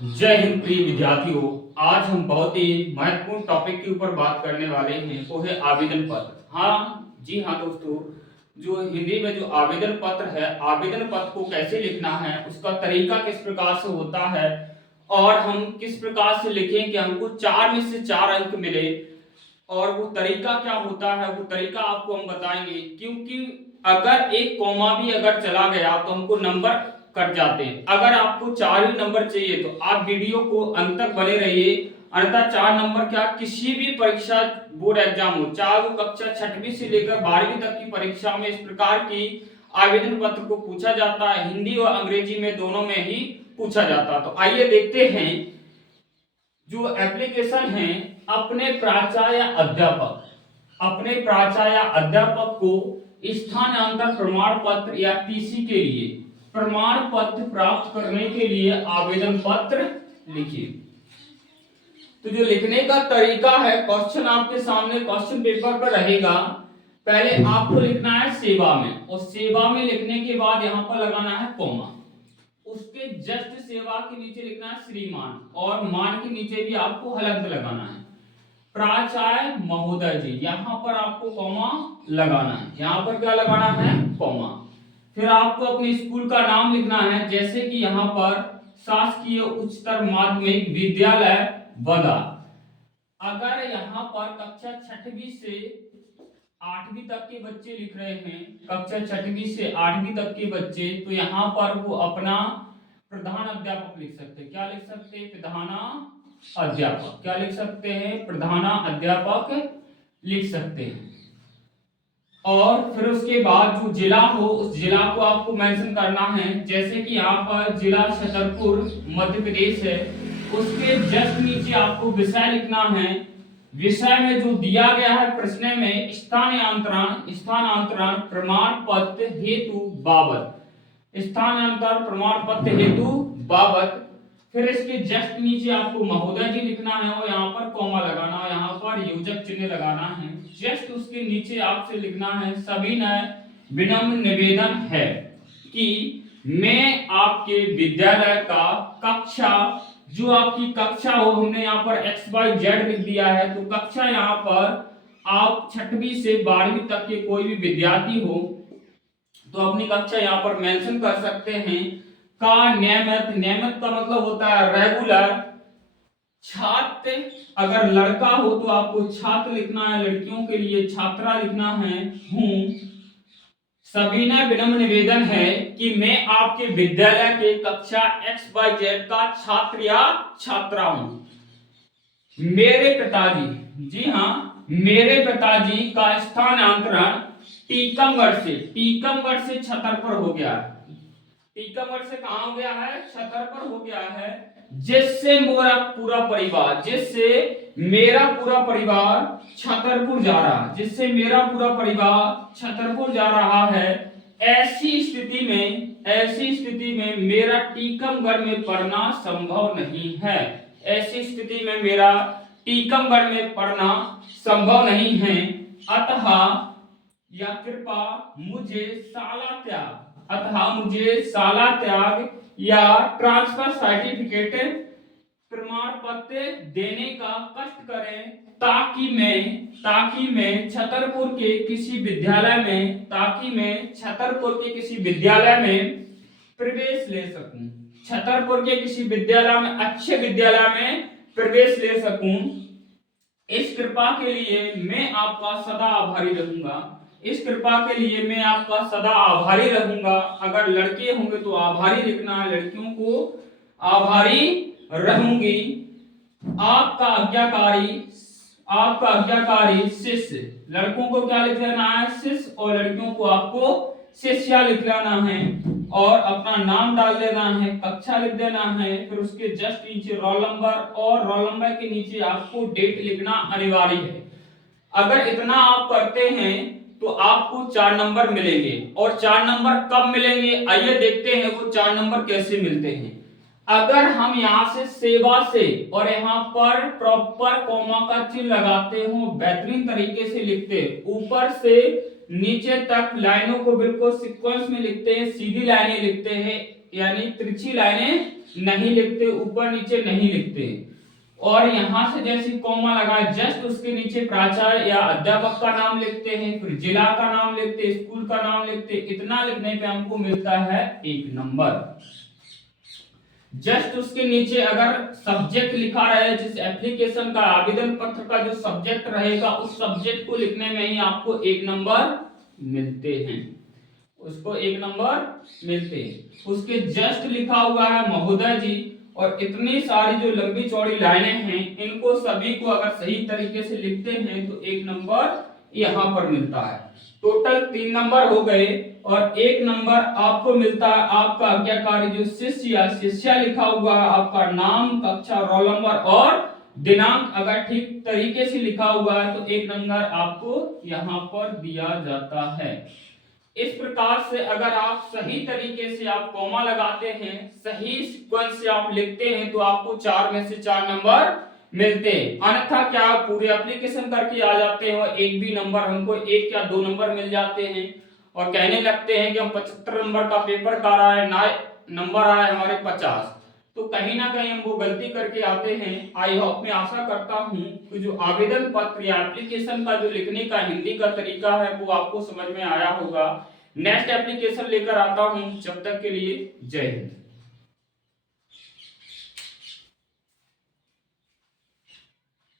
जय हिंद प्रिय विद्यार्थियों। आज हम बहुत ही महत्वपूर्ण टॉपिक के ऊपर बात करने वाले हैं, वो है आवेदन पत्र। हाँ जी हाँ दोस्तों, जो हिंदी में जो आवेदन पत्र है, आवेदन पत्र को कैसे लिखना है, उसका तरीका किस प्रकार से होता है और हम किस प्रकार से लिखें कि हमको 4 में से 4 अंक मिले, और वो तरीका क्या होता है, वो तरीका आपको हम बताएंगे। क्योंकि अगर एक कॉमा भी अगर चला गया तो हमको नंबर कट जाते हैं। अगर आपको 4 ही नंबर चाहिए तो आप वीडियो को अंत तक बने रहिए। अन्यथा 4 नंबर क्या, किसी भी परीक्षा, बोर्ड एग्जाम हो, चाहे वो कक्षा 6वीं से लेकर 12वीं तक की परीक्षा में इस प्रकार की आवेदन पत्र को पूछा जाता है। हिंदी और अंग्रेजी में दोनों में ही पूछा जाता है। तो आइए देखते हैं जो एप्लीकेशन है। अपने प्राचार्य अध्यापक को स्थानांतरण प्रमाण पत्र या टीसी के लिए प्रमाण पत्र प्राप्त करने के लिए आवेदन पत्र लिखिए। तो जो लिखने का तरीका है, क्वेश्चन आपके सामने क्वेश्चन पेपर पर रहेगा। पहले आपको लिखना है सेवा में, और सेवा में लिखने के बाद यहाँ पर लगाना है कॉमा। उसके जस्ट सेवा के नीचे लिखना है श्रीमान, और मान के नीचे भी आपको हलंत लगाना है। प्राचार्य महोदय जी, यहाँ पर आपको कॉमा लगाना है। यहाँ पर क्या लगाना है, कॉमा। फिर आपको अपने स्कूल का नाम लिखना है, जैसे कि यहाँ पर शासकीय उच्चतर माध्यमिक विद्यालय बदा। अगर यहाँ पर कक्षा 6वीं से 8वीं तक के बच्चे लिख रहे हैं, कक्षा 6वीं से 8वीं तक के बच्चे, तो यहाँ पर वो अपना प्रधान अध्यापक लिख सकते हैं। क्या लिख सकते हैं, प्रधाना अध्यापक। क्या लिख सकते हैं, प्रधाना अध्यापक लिख सकते हैं। और फिर उसके बाद जो जिला हो, उस जिला को आपको मेंशन करना है। जैसे कि यहाँ पर जिला छतरपुर मध्य प्रदेश है, उसके जस्ट नीचे आपको विषय लिखना है। विषय में जो दिया गया है प्रश्न में, स्थानांतरण प्रमाण पत्र हेतु बाबत, स्थानांतरण प्रमाण पत्र हेतु बाबत। फिर इसके जस्ट नीचे आपको महोदय जी लिखना है, और यहाँ पर कॉमा लगाना है, यहाँ पर योजक चिन्ह लगाना है। जस्ट उसके नीचे आपसे लिखना है, सविनय विनम्र निवेदन है कि मैं आपके विद्यालय का कक्षा, जो आपकी कक्षा हो, हमने यहाँ पर XYZ लिख दिया है, तो कक्षा यहाँ पर आप 6वीं से 12वीं तक के कोई भी विद्यार्थी हो तो अपनी कक्षा यहाँ पर मेंशन कर सकते हैं। का नियमित का मतलब होता है रेगुलर। छात्र, अगर लड़का हो तो आपको छात्र लिखना है, लड़कियों के लिए छात्रा लिखना है। हूँ सविनय विनम्र निवेदन है कि मैं आपके विद्यालय के कक्षा XYZ का छात्र या छात्रा हूं। मेरे पिताजी, जी हाँ, मेरे पिताजी का स्थानांतरण टीकमगढ़ से छतरपुर हो गया है। टीकमगढ़ से कहां हो गया है, छतरपुर हो गया है। जिससे मेरा पूरा परिवार, जिससे मेरा पूरा परिवार छतरपुर जा रहा है, जिससे मेरा पूरा परिवार छतरपुर जा रहा है। ऐसी स्थिति में मेरा टीकमगढ़ में पढ़ना संभव नहीं है। ऐसी स्थिति में मेरा टीकमगढ़ में पढ़ना संभव नहीं है। अतः या कृपा मुझे शाला त्याग या ट्रांसफर सर्टिफिकेट प्रमाण पत्र देने का कष्ट करें, ताकि मैं छतरपुर के किसी विद्यालय में प्रवेश ले सकूं। छतरपुर के किसी विद्यालय में, अच्छे विद्यालय में प्रवेश ले सकूं। इस कृपा के लिए मैं आपका सदा आभारी रहूंगा। इस कृपा के लिए मैं आपका सदा आभारी रहूंगा। अगर लड़के होंगे तो आभारी लिखना है, लड़कियों को आभारी रहूंगी। आपका आज्ञाकारी शिष्य, लड़कों को क्या लिख लेना है, शिष्य, और लड़कियों को आपको शिष्या लिख लेना है, और अपना नाम डाल देना है, कक्षा लिख देना है। फिर उसके जस्ट नीचे रोल नंबर, और रोल नंबर के नीचे आपको डेट लिखना अनिवार्य है। अगर इतना आप करते हैं तो आपको 4 नंबर मिलेंगे। और 4 नंबर कब मिलेंगे, आइए देखते हैं वो 4 नंबर कैसे मिलते हैं। अगर हम यहाँ से सेवा से और यहाँ पर प्रॉपर कॉमा का चिन्ह लगाते हो, बेहतरीन तरीके से लिखते, ऊपर से नीचे तक लाइनों को बिल्कुल सीक्वेंस में लिखते हैं, सीधी लाइनें लिखते हैं, यानी तिरछी लाइनें नहीं लिखते, ऊपर नीचे नहीं लिखते। और यहां से जैसे कॉमा लगा जस्ट उसके नीचे प्राचार्य या अध्यापक का नाम लिखते हैं, फिर जिला का नाम लिखते, स्कूल का नाम लिखते। इतना लिखने पे हमको मिलता है 1 नंबर। जस्ट उसके नीचे अगर सब्जेक्ट लिखा रहे, जिस एप्लीकेशन का आवेदन पत्र का जो सब्जेक्ट रहेगा उस सब्जेक्ट को लिखने में ही आपको 1 नंबर मिलते हैं, उसको 1 नंबर मिलते हैं। उसके जस्ट लिखा हुआ है महोदय जी, और इतनी सारी जो लंबी चौड़ी लाइनें हैं इनको सभी को अगर सही तरीके से लिखते हैं तो 1 नंबर यहाँ पर मिलता है। टोटल 3 नंबर हो गए, और 1 नंबर आपको मिलता है आपका आज्ञाकारी जो शिष्य या शिष्या लिखा हुआ है, आपका नाम, कक्षा, रोल नंबर और दिनांक अगर ठीक तरीके से लिखा हुआ है तो 1 नंबर आपको यहाँ पर दिया जाता है। इस प्रकार से अगर आप सही तरीके से आप कॉमा लगाते हैं, सही सीक्वेंस से आप लिखते हैं तो आपको 4 में से 4 नंबर मिलते हैं। अन्यथा क्या आप पूरे एप्लीकेशन करके आ जाते हैं और एक भी नंबर हमको 1 या 2 नंबर मिल जाते हैं और कहने लगते हैं कि हम 75 नंबर का पेपर कर रहा है, ना नंबर आए हमारे 50, तो कहीं ना कहीं हम वो गलती करके आते हैं। आई होप मैं आशा करता हूं कि जो आवेदन पत्र या एप्लीकेशन का जो लिखने का हिंदी का तरीका है वो आपको समझ में आया होगा। नेक्स्ट एप्लीकेशन लेकर आता हूं, जब तक के लिए जय हिंद।